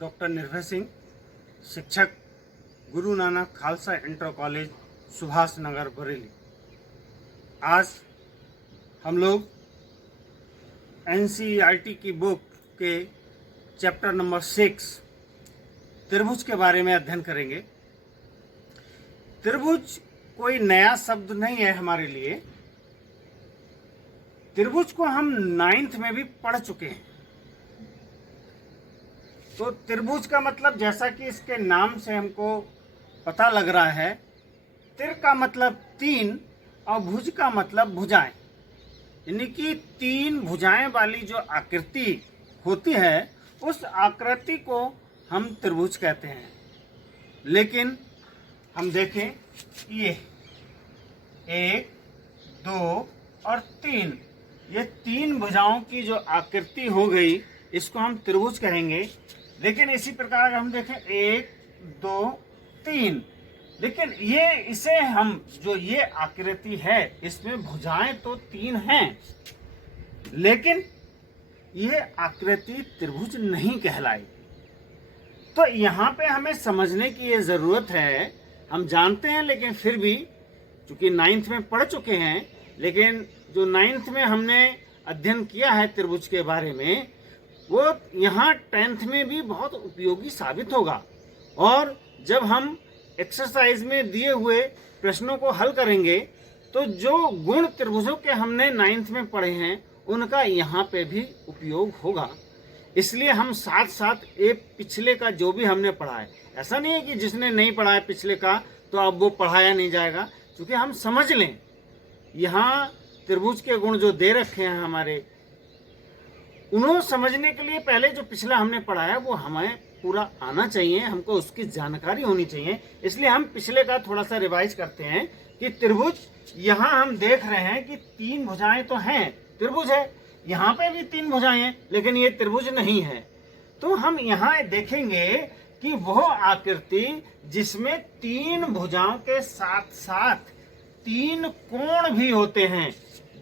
Doctor निर्भय सिंह, शिक्षक, Guru Nanak Khalsa inter college, Subhash Nagar, Bareilly. आज हम लोग एनसीईआरटी की बुक के चैप्टर नंबर 6 त्रिभुज के बारे में अध्ययन करेंगे। त्रिभुज कोई नया शब्द नहीं है हमारे लिए। त्रिभुज को हम 9th में भी पढ़ चुके हैं। तो त्रिभुज का मतलब, जैसा कि इसके नाम से हमको पता लग रहा है, तिर का मतलब 3 और भुज का मतलब भुजाएं, यानी कि 3 भुजाएं वाली जो आकृति होती है उस आकृति को हम त्रिभुज कहते हैं। लेकिन हम देखें, ये 1, 2 और 3, ये 3 भुजाओं की जो आकृति हो गई, इसको हम त्रिभुज कहेंगे। लेकिन इसी प्रकार अगर हम देखें 1, 2, 3, लेकिन इसे हम जो ये आकृति है इसमें भुजाएं तो 3 हैं, लेकिन ये आकृति त्रिभुज नहीं कहलाई। तो यहाँ पे हमें समझने की ये जरूरत है। हम जानते हैं, लेकिन फिर भी चूंकि 9th में पढ़ चुके हैं, लेकिन जो 9th में हमने अध्ययन किया है त्रिभुज के बारे में, वो यहाँ 10th में भी बहुत उपयोगी साबित होगा। और जब हम एक्सरसाइज में दिए हुए प्रश्नों को हल करेंगे तो जो गुण त्रिभुजों के हमने 9th में पढ़े हैं उनका यहाँ पे भी उपयोग होगा। इसलिए हम साथ साथ पिछले का जो भी हमने पढ़ा है, ऐसा नहीं है कि जिसने नहीं पढ़ा है पिछले का तो अब वो पढ़ाया नहीं जाएगा, क्योंकि हम समझ लें यहाँ त्रिभुज के गुण जो दे रखे हैं हमारे, उन्होंने समझने के लिए पहले जो पिछला हमने पढ़ा है वो हमें पूरा आना चाहिए, हमको उसकी जानकारी होनी चाहिए। इसलिए हम पिछले का थोड़ा सा रिवाइज करते हैं कि त्रिभुज, यहाँ हम देख रहे हैं कि 3 भुजाएं तो हैं, त्रिभुज है। यहाँ पे भी 3 भुजाएं हैं, लेकिन ये त्रिभुज नहीं है। तो हम यहाँ देखेंगे कि वह आकृति जिसमें 3 भुजाओं के साथ साथ 3 कोण भी होते हैं,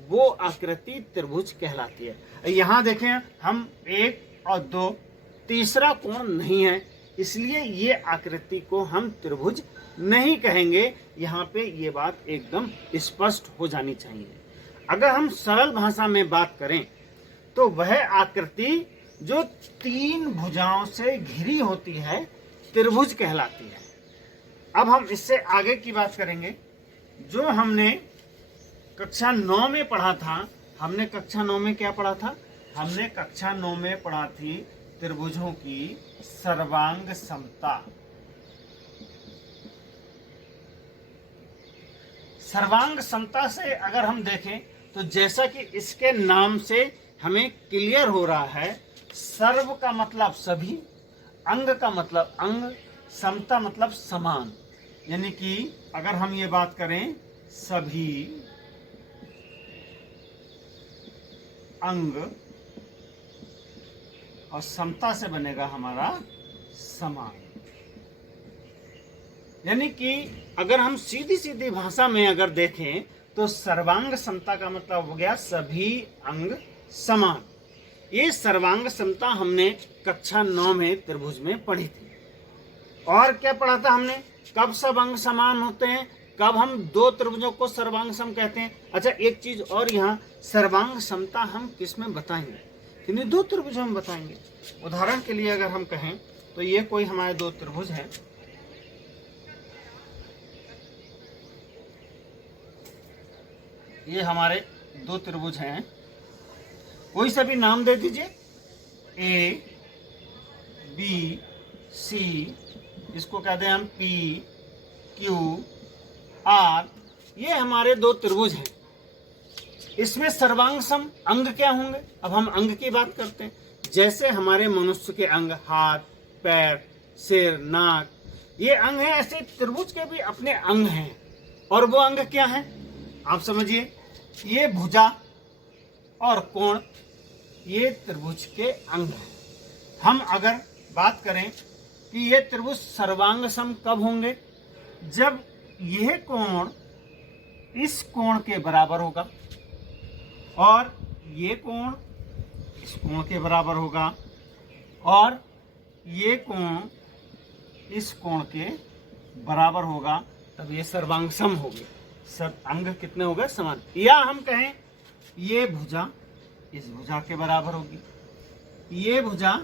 वो आकृति त्रिभुज कहलाती है। यहाँ देखें, हम 1 और 2, तीसरा कोण नहीं है, इसलिए ये आकृति को हम त्रिभुज नहीं कहेंगे। यहाँ पे ये बात एकदम स्पष्ट हो जानी चाहिए। अगर हम सरल भाषा में बात करें तो वह आकृति जो 3 भुजाओं से घिरी होती है त्रिभुज कहलाती है। अब हम इससे आगे की बात करेंगे। जो हमने कक्षा 9 में पढ़ा था, हमने कक्षा 9 में क्या पढ़ा था? हमने कक्षा 9 में पढ़ा थी त्रिभुजों की सर्वांग समता। सर्वांग समता से अगर हम देखें तो जैसा कि इसके नाम से हमें क्लियर हो रहा है, सर्व का मतलब सभी, अंग का मतलब अंग, समता मतलब समान। यानी कि अगर हम ये बात करें, सभी अंग और समता से बनेगा हमारा समान। यानी कि अगर हम सीधी सीधी भाषा में अगर देखें तो सर्वांग समता का मतलब हो गया सभी अंग समान। ये सर्वांग समता हमने कक्षा 9 में त्रिभुज में पढ़ी थी। और क्या पढ़ा था हमने? कब सब अंग समान होते हैं, कब हम 2 त्रिभुजों को सर्वांग सम कहते हैं। अच्छा, एक चीज और, यहाँ सर्वांग समता हम किस में बताएंगे? किन्हीं 2 त्रिभुजों में बताएंगे। उदाहरण के लिए अगर हम कहें तो ये कोई हमारे 2 त्रिभुज हैं। ये हमारे 2 त्रिभुज हैं। कोई सा भी नाम दे दीजिए, A, B, C, इसको कहते हैं हम P, Q, R। ये हमारे 2 त्रिभुज हैं। इसमें सर्वांग सम अंग क्या होंगे? अब हम अंग की बात करते हैं। जैसे हमारे मनुष्य के अंग, हाथ, पैर, सिर, नाक, ये अंग हैं, ऐसे त्रिभुज के भी अपने अंग हैं। और वो अंग क्या हैं? आप समझिए, ये भुजा और कोण, ये त्रिभुज के अंग हैं। हम अगर बात करें कि ये त्रिभुज सर्वांग सम कब होंगे? जब यह कोण इस कोण के बराबर होगा और ये कोण इस कोण के बराबर होगा और ये कोण इस कोण के बराबर होगा, तब ये सर्वांग सम होगी। सब अंग कितने हो गए? समान। या हम कहें ये भुजा इस भुजा के बराबर होगी, ये भुजा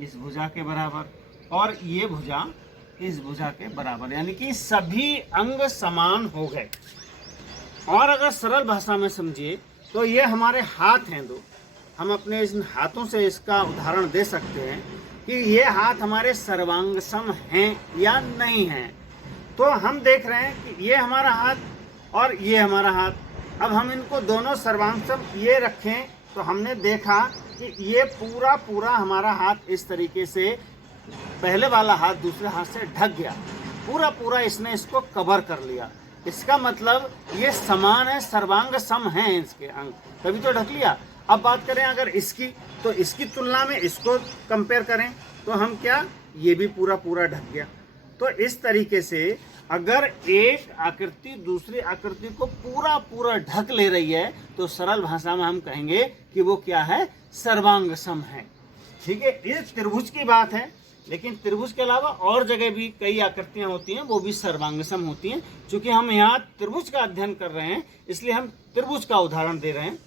इस भुजा के बराबर, और ये भुजा इस भुजा के बराबर, यानी कि सभी अंग समान हो गए। और अगर सरल भाषा में समझिए तो ये हमारे हाथ हैं दो, हम अपने इन हाथों से इसका उदाहरण दे सकते हैं कि ये हाथ हमारे सर्वांग सम हैं या नहीं हैं। तो हम देख रहे हैं कि ये हमारा हाथ और ये हमारा हाथ, अब हम इनको दोनों सर्वांग सम ये रखें तो हमने देखा कि ये पूरा पूरा हमारा हाथ इस तरीके से, पहले वाला हाथ दूसरे हाथ से ढक गया, पूरा पूरा इसने इसको कवर कर लिया। इसका मतलब ये समान है, सर्वांग सम हैं इसके अंग, तभी तो ढक लिया। अब बात करें अगर इसकी, तो इसकी तुलना में इसको कंपेयर करें तो हम क्या, ये भी पूरा पूरा ढक गया। तो इस तरीके से अगर एक आकृति दूसरी आकृति को पूरा पूरा ढक ले रही है तो सरल भाषा में हम कहेंगे कि वो क्या है, सर्वांग सम है। ठीक है, ये त्रिभुज की बात है, लेकिन त्रिभुज के अलावा और जगह भी कई आकृतियां होती हैं, वो भी सर्वांग सम होती हैं। चूंकि हम यहाँ त्रिभुज का अध्ययन कर रहे हैं इसलिए हम त्रिभुज का उदाहरण दे रहे हैं।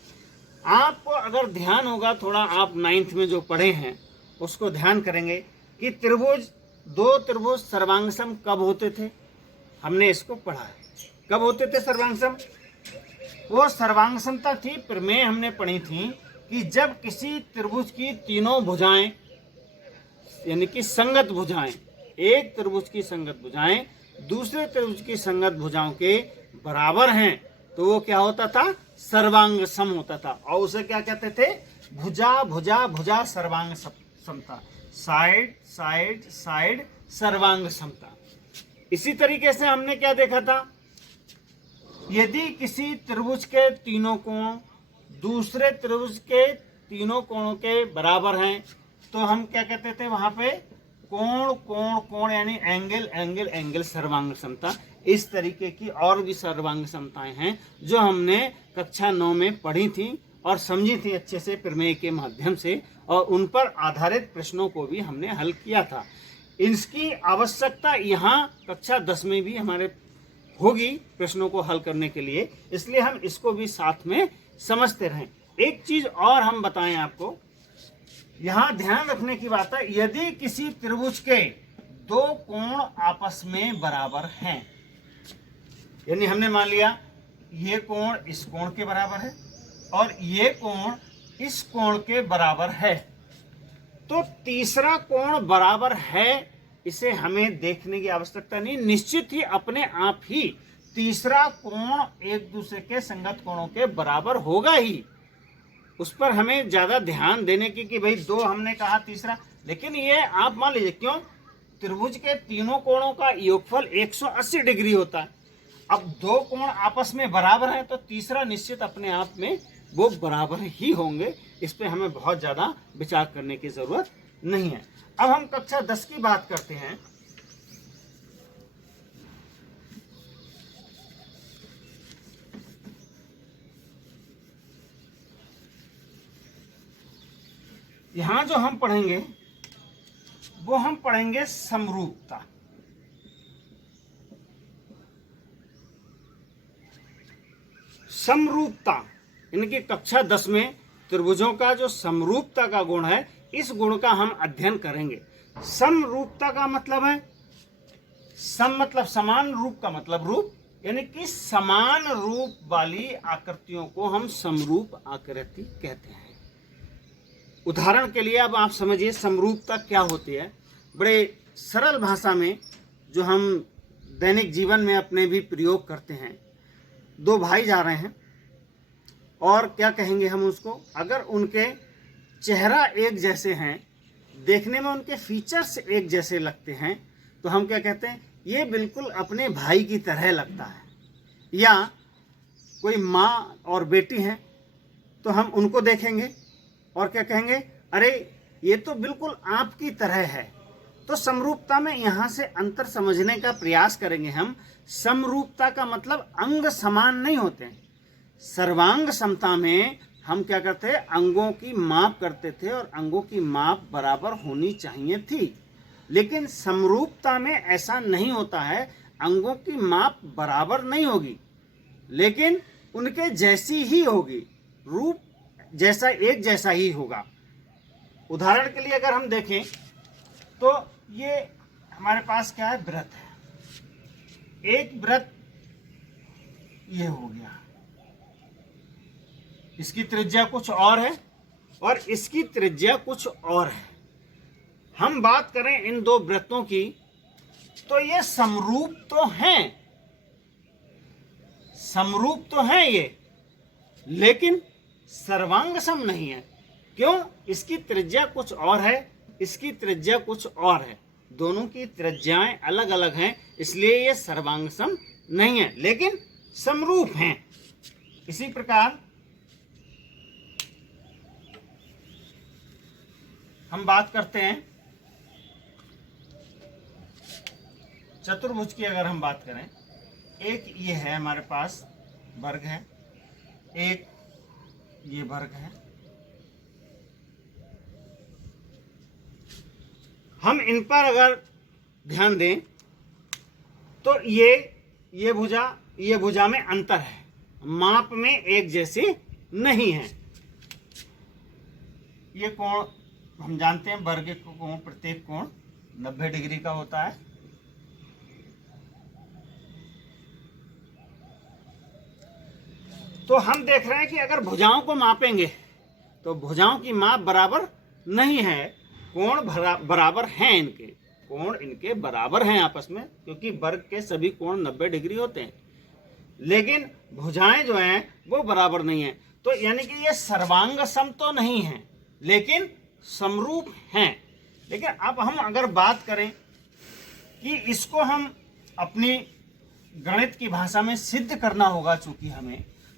आपको अगर ध्यान होगा थोड़ा, आप 9th में जो पढ़े हैं उसको ध्यान करेंगे कि त्रिभुज, दो त्रिभुज सर्वांग सम कब होते थे, हमने इसको पढ़ा है। कब होते थे सर्वांग सम? वो सर्वांग समता थी प्रमेय हमने पढ़ी थी कि जब किसी त्रिभुज की तीनों भुजाएं, यानी कि संगत भुजाएं, एक त्रिभुज की संगत भुजाएं दूसरे त्रिभुज की संगत भुजाओं के बराबर हैं तो वो क्या होता था, सर्वांग सम होता था। और उसे क्या कहते थे, भुजा भुजा भुजा सर्वांग समता, साइड साइड साइड सर्वांग समता। इसी तरीके से हमने क्या देखा था, यदि किसी त्रिभुज के तीनों कोण दूसरे त्रिभुज के तीनों कोणों के बराबर हैं तो हम क्या कहते थे, वहां पे कोण कोण कोण यानी एंगल एंगल एंगल सर्वांग समता। इस तरीके की और भी सर्वांग समताएं हैं जो हमने कक्षा 9 में पढ़ी थी और समझी थी अच्छे से प्रमेय के माध्यम से, और उन पर आधारित प्रश्नों को भी हमने हल किया था। इसकी आवश्यकता यहाँ कक्षा 10 में भी हमारे होगी प्रश्नों को हल करने के लिए, इसलिए हम इसको भी साथ में समझते रहें। एक चीज और हम बताएं आपको, यहाँ ध्यान रखने की बात है, यदि किसी त्रिभुज के दो कोण आपस में बराबर हैं, यानी हमने मान लिया ये कोण इस कोण के बराबर है और ये कोण इस कोण के बराबर है, तो तीसरा कोण बराबर है इसे हमें देखने की आवश्यकता नहीं, निश्चित ही अपने आप ही तीसरा कोण एक दूसरे के संगत कोणों के बराबर होगा ही। उस पर हमें ज्यादा ध्यान देने की कि भाई दो हमने कहा तीसरा, लेकिन ये आप मान लीजिए, क्यों, त्रिभुज के तीनों कोणों का योगफल 180 डिग्री होता है। अब दो कोण आपस में बराबर हैं तो तीसरा निश्चित अपने आप में वो बराबर ही होंगे, इस पे हमें बहुत ज्यादा विचार करने की जरूरत नहीं है। अब हम कक्षा 10 की बात करते हैं। यहां जो हम पढ़ेंगे वो हम पढ़ेंगे समरूपता। समरूपता यानी कि कक्षा 10 में त्रिभुजों का जो समरूपता का गुण है, इस गुण का हम अध्ययन करेंगे। समरूपता का मतलब है, सम मतलब समान, रूप का मतलब रूप, यानी कि समान रूप वाली आकृतियों को हम समरूप आकृति कहते हैं। उदाहरण के लिए अब आप समझिए समरूपता क्या होती है, बड़े सरल भाषा में जो हम दैनिक जीवन में अपने भी प्रयोग करते हैं। दो भाई जा रहे हैं और क्या कहेंगे हम उसको, अगर उनके चेहरा एक जैसे हैं, देखने में उनके फीचर्स एक जैसे लगते हैं, तो हम क्या कहते हैं, ये बिल्कुल अपने भाई की तरह लगता है। या कोई माँ और बेटी हैं तो हम उनको देखेंगे और क्या कहेंगे, अरे ये तो बिल्कुल आपकी तरह है। तो समरूपता में यहाँ से अंतर समझने का प्रयास करेंगे हम। समरूपता का मतलब अंग समान नहीं होते हैं। सर्वांग समता में हम क्या करते हैं, अंगों की माप करते थे और अंगों की माप बराबर होनी चाहिए थी। लेकिन समरूपता में ऐसा नहीं होता है। अंगों की माप बराबर नहीं होगी, लेकिन उनके जैसी ही होगी, रूप जैसा एक जैसा ही होगा। उदाहरण के लिए अगर हम देखें तो ये हमारे पास क्या है, वृत्त है। एक वृत्त ये हो गया, इसकी त्रिज्या कुछ और है और इसकी त्रिज्या कुछ और है। हम बात करें इन दो वृत्तों की तो ये समरूप तो हैं, समरूप तो हैं ये, लेकिन सर्वांग सम नहीं है। क्यों? इसकी त्रिज्या कुछ और है, इसकी त्रिज्या कुछ और है, दोनों की त्रिज्याएं अलग अलग हैं, इसलिए ये सर्वांग सम नहीं है, लेकिन समरूप हैं। इसी प्रकार हम बात करते हैं चतुर्भुज की। अगर हम बात करें, एक ये है हमारे पास वर्ग है, एक ये वर्ग है। हम इन पर अगर ध्यान दें तो ये भुजा में अंतर है, माप में एक जैसी नहीं है। ये कोण हम जानते हैं, वर्ग के कोण, प्रत्येक कोण 90 डिग्री का होता है। तो हम देख रहे हैं कि अगर भुजाओं को मापेंगे तो भुजाओं की माप बराबर नहीं है, कोण बराबर हैं, इनके कोण इनके बराबर हैं आपस में, क्योंकि वर्ग के सभी कोण 90 डिग्री होते हैं, लेकिन भुजाएं जो हैं वो बराबर नहीं है। तो यानी कि ये सर्वांग सम तो नहीं है, लेकिन समरूप हैं। लेकिन अब हम अगर बात करें कि इसको हम अपनी गणित की भाषा में सिद्ध करना होगा, चूंकि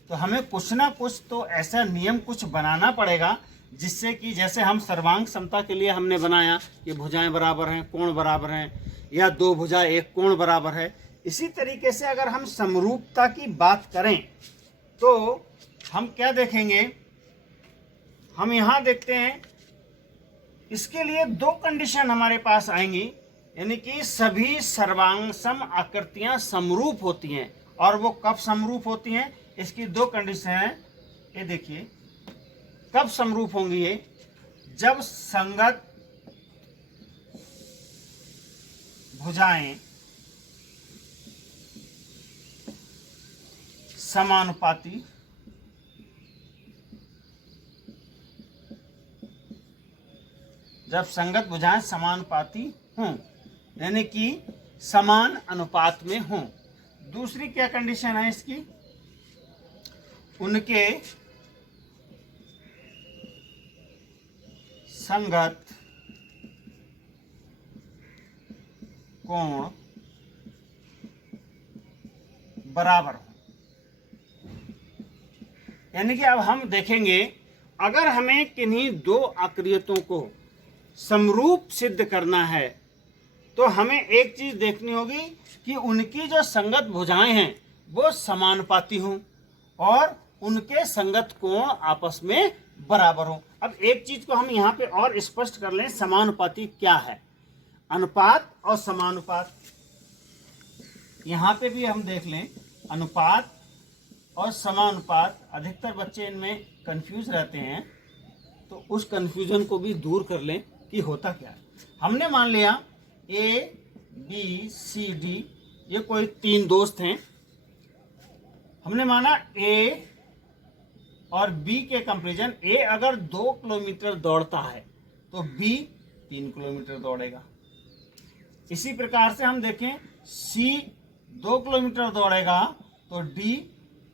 हमें कुछ ना कुछ तो ऐसा नियम कुछ बनाना पड़ेगा जिससे कि जैसे हम सर्वांग समता के लिए हमने बनाया कि भुजाएं बराबर हैं, कोण बराबर हैं, या दो भुजा एक कोण बराबर है, इसी तरीके से अगर हम समरूपता की बात करें तो हम क्या देखेंगे, हम यहाँ देखते हैं इसके लिए दो कंडीशन हमारे पास आएंगी, यानी कि सभी सर्वांग सम आकृतियां समरूप होती हैं। और वो कब समरूप होती हैं, इसकी दो कंडीशन है। ये देखिए कब समरूप होंगी ये, जब संगत भुजाएं समानुपाती जब संगत भुजाएं समानुपाती हों, यानी कि समान अनुपात में हों। दूसरी क्या कंडीशन है इसकी, उनके संगत कोण बराबर हो। यानी कि अब हम देखेंगे, अगर हमें किन्हीं दो आकृतियों को समरूप सिद्ध करना है तो हमें एक चीज देखनी होगी कि उनकी जो संगत भुजाएं हैं वो समानुपाती हों और उनके संगत कोण आपस में बराबर हों। अब एक चीज को हम यहाँ पे और स्पष्ट कर लें, समानुपाती क्या है। अनुपात और समानुपात, यहाँ पे भी हम देख लें, अनुपात और समानुपात, अधिकतर बच्चे इनमें कंफ्यूज रहते हैं, तो उस कंफ्यूजन को भी दूर कर लें कि होता क्या है। हमने मान लिया ए बी सी डी ये कोई तीन दोस्त हैं, हमने माना ए और बी के कंपैरिजन ए अगर 2 किलोमीटर दौड़ता है तो बी 3 किलोमीटर दौड़ेगा। इसी प्रकार से हम देखें सी 2 किलोमीटर दौड़ेगा तो डी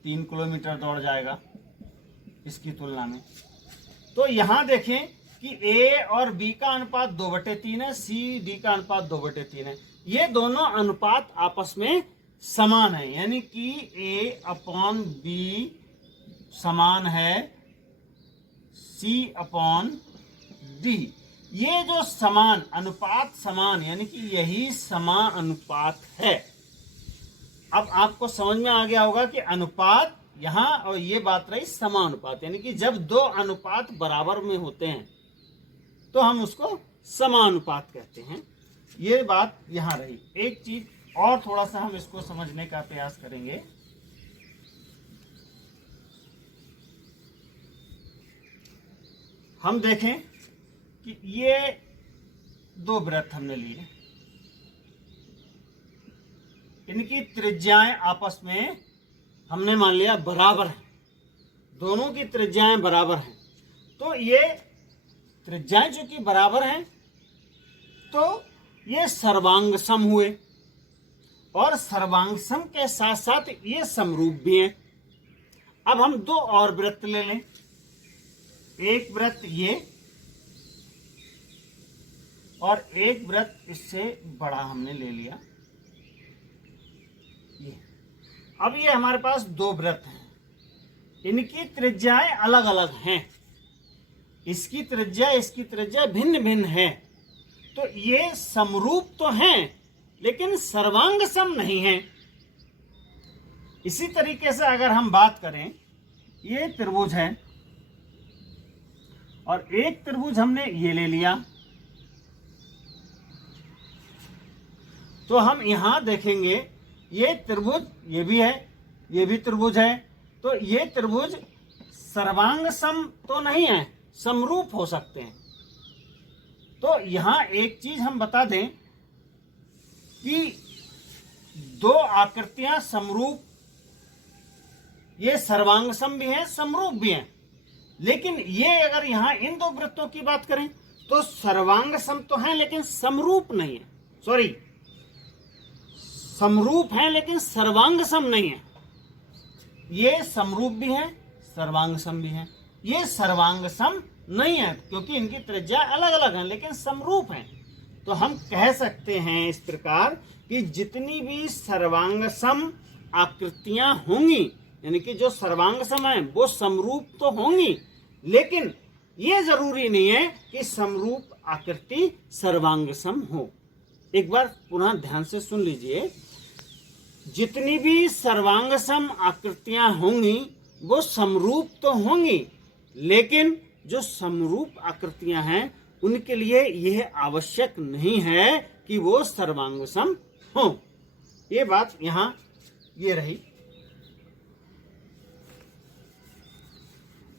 3 किलोमीटर दौड़ जाएगा इसकी तुलना में। तो यहाँ देखें कि ए और बी का अनुपात 2/3 है, सी डी का अनुपात 2/3 है। ये दोनों अनुपात आपस में समान है, यानी कि ए अपॉन बी समान है सी अपॉन डी। ये जो समान अनुपात समान, यानी कि यही समान अनुपात है। अब आपको समझ में आ गया होगा कि अनुपात यहाँ, और ये बात रही समानुपात, यानी कि जब दो अनुपात बराबर में होते हैं तो हम उसको समानुपात कहते हैं। ये बात यहाँ रही। एक चीज और थोड़ा सा हम इसको समझने का प्रयास करेंगे। हम देखें कि ये दो वृत्त हमने लिए, इनकी त्रिज्याएं आपस में हमने मान लिया बराबर है, दोनों की त्रिज्याएं बराबर हैं। तो ये त्रिज्याएं जो कि बराबर हैं तो ये सर्वांग सम हुए, और सर्वांग सम के साथ साथ ये समरूप भी हैं। अब हम दो और वृत्त ले लें। एक वृत्त ये और एक वृत्त इससे बड़ा हमने ले लिया ये। अब ये हमारे पास दो वृत्त हैं, इनकी त्रिज्याएं अलग अलग हैं, इसकी त्रिज्या भिन्न भिन्न है। तो ये समरूप तो हैं लेकिन सर्वांग सम नहीं है। इसी तरीके से अगर हम बात करें, ये त्रिभुज है और एक त्रिभुज हमने ये ले लिया, तो हम यहां देखेंगे ये त्रिभुज ये भी है, ये भी त्रिभुज है। तो ये त्रिभुज सर्वांग सम तो नहीं है, समरूप हो सकते हैं। तो यहां एक चीज हम बता दें कि दो आकृतियां समरूप, ये सर्वांग सम भी हैं, समरूप भी हैं। लेकिन ये अगर यहां इन दो वृत्तों की बात करें तो सर्वांग सम तो हैं लेकिन समरूप नहीं है, सॉरी समरूप हैं लेकिन सर्वांग सम नहीं है। ये समरूप भी हैं, सर्वांग सम भी हैं। ये सर्वांग सम नहीं है क्योंकि इनकी त्रिज्या अलग अलग हैं लेकिन समरूप हैं। तो हम कह सकते हैं इस प्रकार कि जितनी भी सर्वांग सम आकृतियां होंगी, यानी कि जो सर्वांग सम है वो समरूप तो होंगी, लेकिन ये जरूरी नहीं है कि समरूप आकृति सर्वांग सम हो। एक बार पुनः ध्यान से सुन लीजिए, जितनी भी सर्वांग सम आकृतियां होंगी वो समरूप तो होंगी, लेकिन जो समरूप आकृतियां हैं उनके लिए यह आवश्यक नहीं है कि वो सर्वांग सम हो। ये बात यहां ये रही।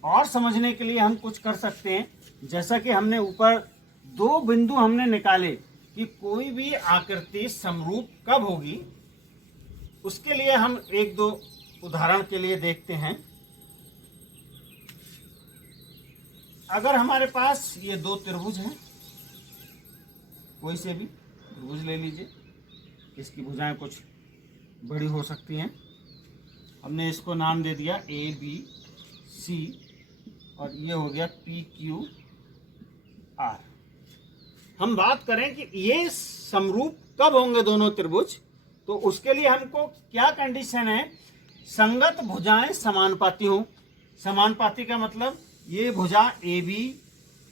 और समझने के लिए हम कुछ कर सकते हैं, जैसा कि हमने ऊपर दो बिंदु हमने निकाले कि कोई भी आकृति समरूप कब होगी, उसके लिए हम एक दो उदाहरण के लिए देखते हैं। अगर हमारे पास ये दो त्रिभुज हैं, कोई से भी त्रिभुज ले लीजिए, इसकी भुजाएं कुछ बड़ी हो सकती हैं। हमने इसको नाम दे दिया ए बी सी और ये हो गया पी क्यू आर। हम बात करें कि ये समरूप कब होंगे दोनों त्रिभुज, तो उसके लिए हमको क्या कंडीशन है, संगत भुजाएं समानुपाती हो। समानुपाती का मतलब ये भुजा ए बी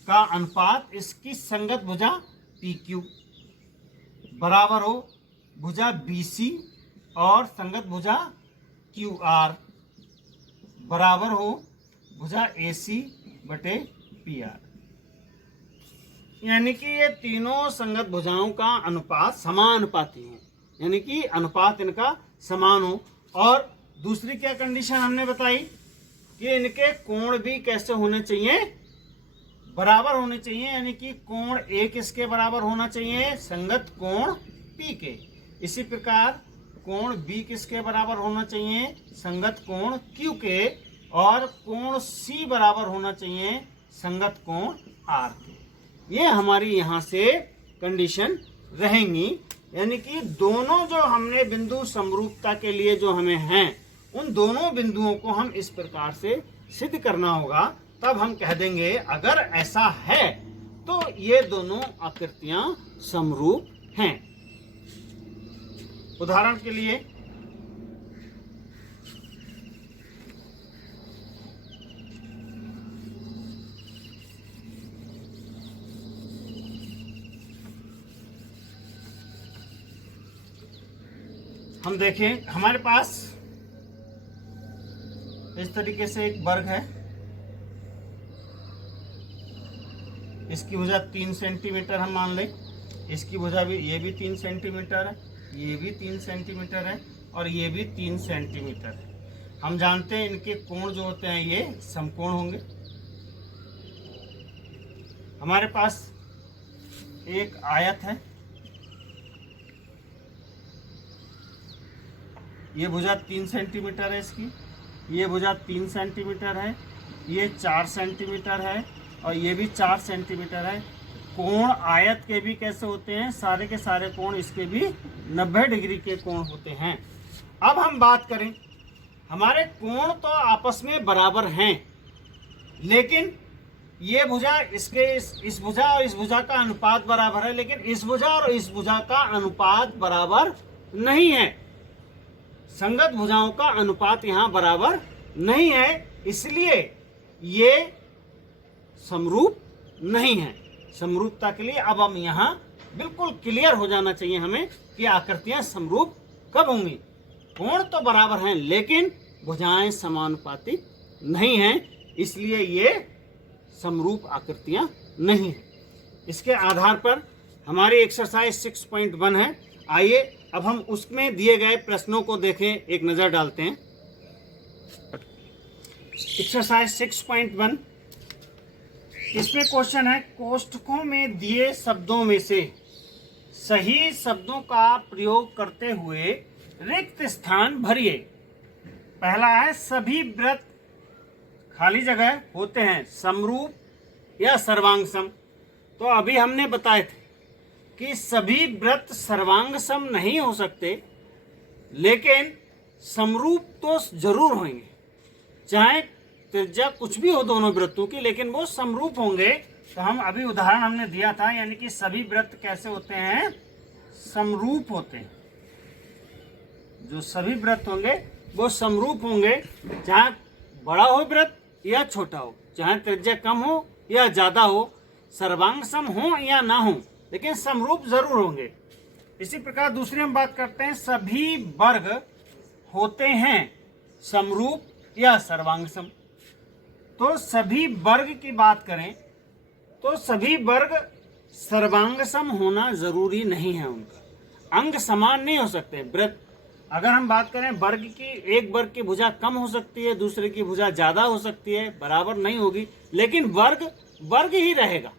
का अनुपात इसकी संगत भुजा पी क्यू बराबर हो भुजा बी सी और संगत भुजा क्यू आर बराबर हो भुजा ए सी बटे पी आर। यानी कि ये तीनों संगत भुजाओं का अनुपात समानुपाती है, यानी कि अनुपात इनका समान हो। और दूसरी क्या कंडीशन हमने बताई कि इनके कोण भी कैसे होने चाहिए, बराबर होने चाहिए। यानी कि कोण ए किसके बराबर होना चाहिए, संगत कोण पी के। इसी प्रकार कोण बी किसके बराबर होना चाहिए, संगत कोण क्यू के। और कोण सी बराबर होना चाहिए संगत कोण आर के। ये हमारी यहाँ से कंडीशन रहेंगी। यानी कि दोनों जो हमने बिंदु समरूपता के लिए जो हमें हैं, उन दोनों बिंदुओं को हम इस प्रकार से सिद्ध करना होगा। तब हम कह देंगे अगर ऐसा है तो ये दोनों आकृतियां समरूप हैं। उदाहरण के लिए हम देखें, हमारे पास इस तरीके से एक वर्ग है, इसकी भुजा 3 सेंटीमीटर हम मान लें। इसकी भुजा भी, ये भी 3 सेंटीमीटर है, ये भी 3 सेंटीमीटर है और ये भी 3 सेंटीमीटर है। हम जानते हैं इनके कोण जो होते हैं ये समकोण होंगे। हमारे पास एक आयत है, ये भुजा 3 सेंटीमीटर है इसकी, ये भुजा 3 सेंटीमीटर है, ये 4 सेंटीमीटर है और ये भी 4 सेंटीमीटर है। कोण आयत के भी कैसे होते हैं, सारे के सारे कोण इसके भी 90 डिग्री के कोण होते हैं। अब हम बात करें, हमारे कोण तो आपस में बराबर हैं, लेकिन ये भुजा इसके इस भुजा और इस भुजा का अनुपात बराबर है, लेकिन इस भुजा और इस भुजा का अनुपात बराबर नहीं है। संगत भुजाओं का अनुपात यहाँ बराबर नहीं है, इसलिए ये समरूप नहीं है। समरूपता के लिए अब हम यहाँ बिल्कुल क्लियर हो जाना चाहिए हमें कि आकृतियां समरूप कब होंगी। कोण तो बराबर हैं लेकिन भुजाएं समानुपातिक नहीं हैं, इसलिए ये समरूप आकृतियां नहीं हैं। इसके आधार पर हमारी एक्सरसाइज 6.1 है। आइए अब हम उसमें दिए गए प्रश्नों को देखें, एक नज़र डालते हैं। एक्सरसाइज 6.1, इसमें क्वेश्चन है, कोष्ठकों में दिए शब्दों में से सही शब्दों का प्रयोग करते हुए रिक्त स्थान भरिए। पहला है, सभी वृत्त खाली जगह होते हैं समरूप या सर्वांग सम। तो अभी हमने बताए थे कि सभी वृत्त सर्वांग सम नहीं हो सकते, लेकिन समरूप तो जरूर होंगे, चाहे त्रिज्या कुछ भी हो दोनों वृत्तों की, लेकिन वो समरूप होंगे। तो हम अभी उदाहरण हमने दिया था, यानी कि सभी वृत्त कैसे होते हैं, समरूप होते हैं। जो सभी वृत्त होंगे वो समरूप होंगे, चाहे बड़ा हो वृत्त या छोटा हो, चाहे त्रिज्या कम हो या ज्यादा हो, सर्वांग सम हो या ना हो, लेकिन समरूप जरूर होंगे। इसी प्रकार दूसरी हम बात करते हैं, सभी वर्ग होते हैं समरूप या सर्वांग सम। तो सभी वर्ग की बात करें तो सभी वर्ग सर्वांग सम होना जरूरी नहीं है, उनका अंग समान नहीं हो सकते। वृत्त अगर हम बात करें वर्ग की, एक वर्ग की भुजा कम हो सकती है, दूसरे की भुजा ज्यादा हो सकती है, बराबर नहीं होगी, लेकिन वर्ग वर्ग ही रहेगा।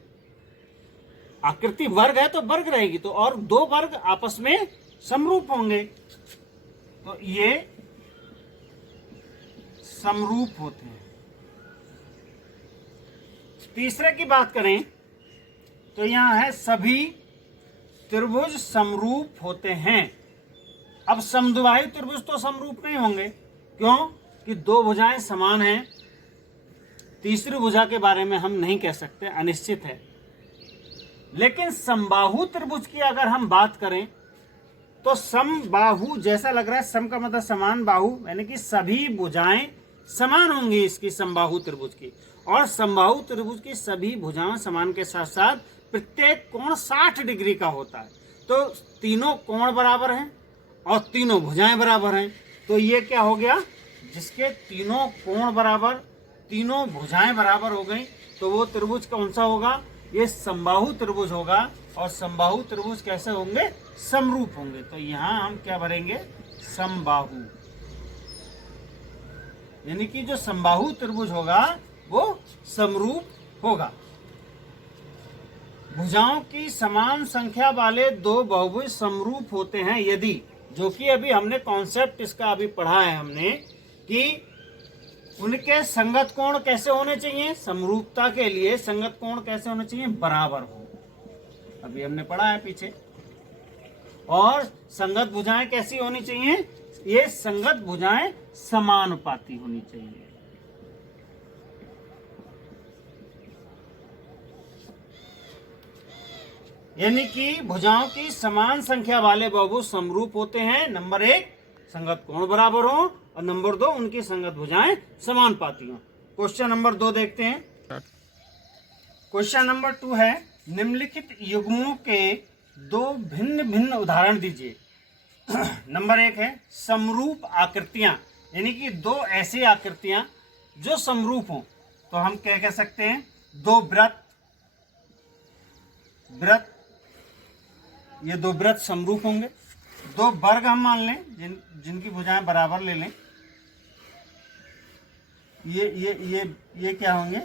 आकृति वर्ग है तो वर्ग रहेगी, तो और दो वर्ग आपस में समरूप होंगे, तो ये समरूप होते हैं। तीसरे की बात करें तो यहां है, सभी त्रिभुज समरूप होते हैं। अब समद्विबाहु त्रिभुज तो समरूप नहीं होंगे, क्यों कि दो भुजाएं समान हैं, तीसरी भुजा के बारे में हम नहीं कह सकते, अनिश्चित है। लेकिन समबाहु त्रिभुज की अगर हम बात करें तो समबाहु जैसा लग रहा है, सम का मतलब समान, बाहु यानी कि सभी भुजाएं समान होंगी इसकी समबाहु त्रिभुज की, और समबाहु त्रिभुज की सभी भुजाएं समान के साथ साथ प्रत्येक कोण 60 डिग्री का होता है। तो तीनों कोण बराबर हैं और तीनों भुजाएं बराबर हैं, तो ये क्या हो गया, जिसके तीनों कोण बराबर, तीनों भुजाएं बराबर हो गई, तो वो त्रिभुज कौन सा होगा, ये समबाहु त्रिभुज होगा। और समबाहु त्रिभुज कैसे होंगे, समरूप होंगे। तो यहां हम क्या भरेंगे, समबाहु, यानी कि जो समबाहु त्रिभुज होगा वो समरूप होगा। भुजाओं की समान संख्या वाले दो बहुभुज समरूप होते हैं यदि, जो कि अभी हमने कॉन्सेप्ट इसका अभी पढ़ा है हमने, कि उनके संगत कोण कैसे होने चाहिए, समरूपता के लिए संगत कोण कैसे होने चाहिए, बराबर हो, अभी हमने पढ़ा है पीछे। और संगत भुजाएं कैसी होनी चाहिए, ये संगत भुजाएं समानुपाती होनी चाहिए। यानी कि भुजाओं की समान संख्या वाले बहुभुज समरूप होते हैं। नंबर 1, संगत कोण बराबर हो, और नंबर 2, उनकी संगत भुजाएं समानुपाती हो। क्वेश्चन नंबर 2 देखते हैं। क्वेश्चन नंबर 2 है, निम्नलिखित युग्मों के दो भिन्न भिन्न उदाहरण दीजिए। नंबर 1 है, समरूप आकृतियां, यानी कि दो ऐसी आकृतियां जो समरूप हो। तो हम क्या कह सकते हैं, दो वृत्त ये दो वृत्त समरूप होंगे। दो वर्ग हम मान लें जिनकी भुजाएं बराबर ले लें। ये क्या होंगे?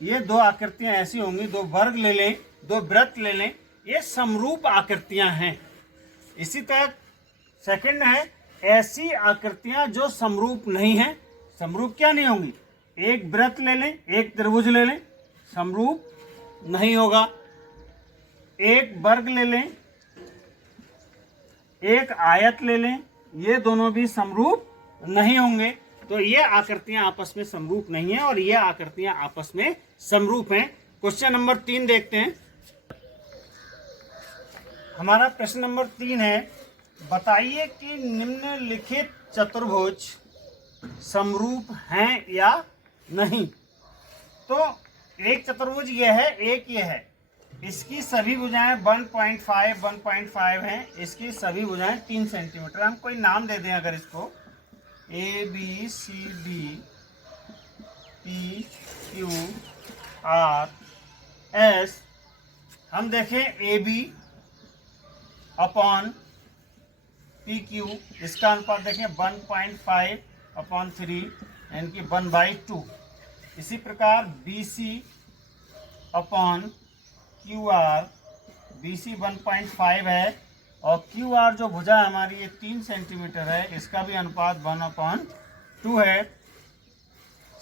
ये दो आकृतियां ऐसी होंगी, दो वर्ग ले लें, दो वृत्त ले लें, ये समरूप आकृतियां हैं। इसी तरह सेकंड है ऐसी आकृतियां जो समरूप नहीं हैं। समरूप क्या नहीं होंगी? एक वृत्त ले लें, एक त्रिभुज ले लें, समरूप नहीं होगा। एक वर्ग ले लें, एक आयत ले लें, ये दोनों भी समरूप नहीं होंगे। तो ये आकृतियां आपस में समरूप नहीं है और ये आकृतियां आपस में समरूप हैं। क्वेश्चन नंबर 3 देखते हैं। हमारा प्रश्न नंबर 3 है, बताइए कि निम्नलिखित चतुर्भुज समरूप हैं या नहीं। तो एक चतुर्भुज ये है, एक ये है, इसकी सभी भुजाएं 1.5 हैं, इसकी सभी भुजाएं 3 सेंटीमीटर। हम कोई नाम दे दें अगर इसको ABCD PQRS। हम देखें AB अपॉन PQ, इसका अनुपात देखें 1.5/3 यानी कि 1/2। इसी प्रकार BC अपॉन QR, BC 1.5 है और QR जो भुजा हमारी ये 3 सेंटीमीटर है, इसका भी अनुपात 1/2 है।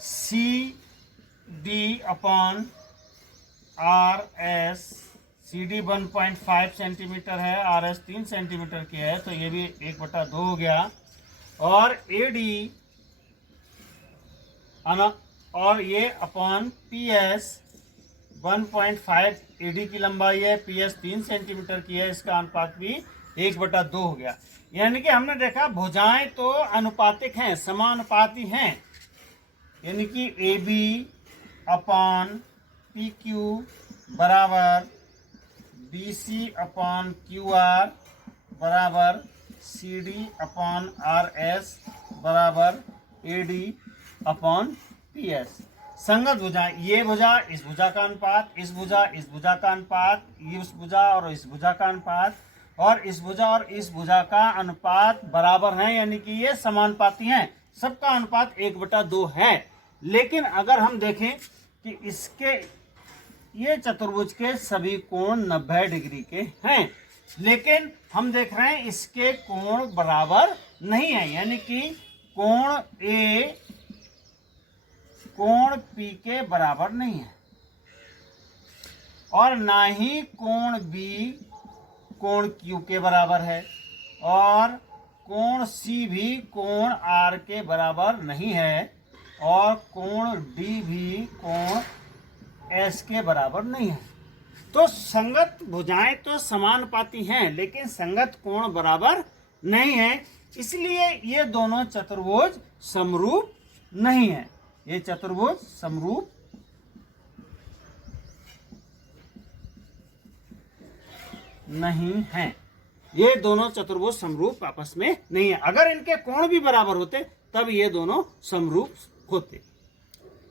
CD upon RS, CD 1.5 centimetre है, RS 3 सेंटीमीटर की है, तो ये भी 1/2 हो गया। और AD और ये अपॉन PS 1.5 AD की लंबाई है, PS 3 सेंटीमीटर की है, इसका अनुपात भी 1/2 हो गया। यानी कि हमने देखा भुजाएं तो अनुपातिक हैं, समानुपाती हैं। यानी कि AB अपॉन PQ बराबर BC अपॉन QR बराबर CD अपॉन RS बराबर AD अपॉन PS। संगत भुजा, ये भुजा इस भुजा का अनुपात, इस भुजा इस भुजा का अनुपात, इस भुजा और इस भुजा का अनुपात, और इस भुजा और इस भुजा का अनुपात बराबर हैं, यानी कि ये समानुपाती हैं। सबका अनुपात 1/2 है। लेकिन अगर हम देखें कि इसके ये चतुर्भुज के सभी कोण 90 डिग्री के हैं, लेकिन हम देख रहे हैं इसके कोण बराबर नहीं है। यानी कि कोण A कोण P के बराबर नहीं है और ना ही कोण B कोण Q के बराबर है, और कोण C भी कोण R के बराबर नहीं है, और कोण D भी कोण S के बराबर नहीं है। तो संगत भुजाएं तो समानुपाती हैं, लेकिन संगत कोण बराबर नहीं है, इसलिए ये दोनों चतुर्भुज समरूप नहीं है। ये चतुर्भुज समरूप नहीं है। ये दोनों चतुर्भुज समरूप आपस में नहीं है। अगर इनके कोण भी बराबर होते तब ये दोनों समरूप होते।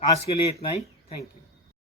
आज के लिए इतना ही। Thank you.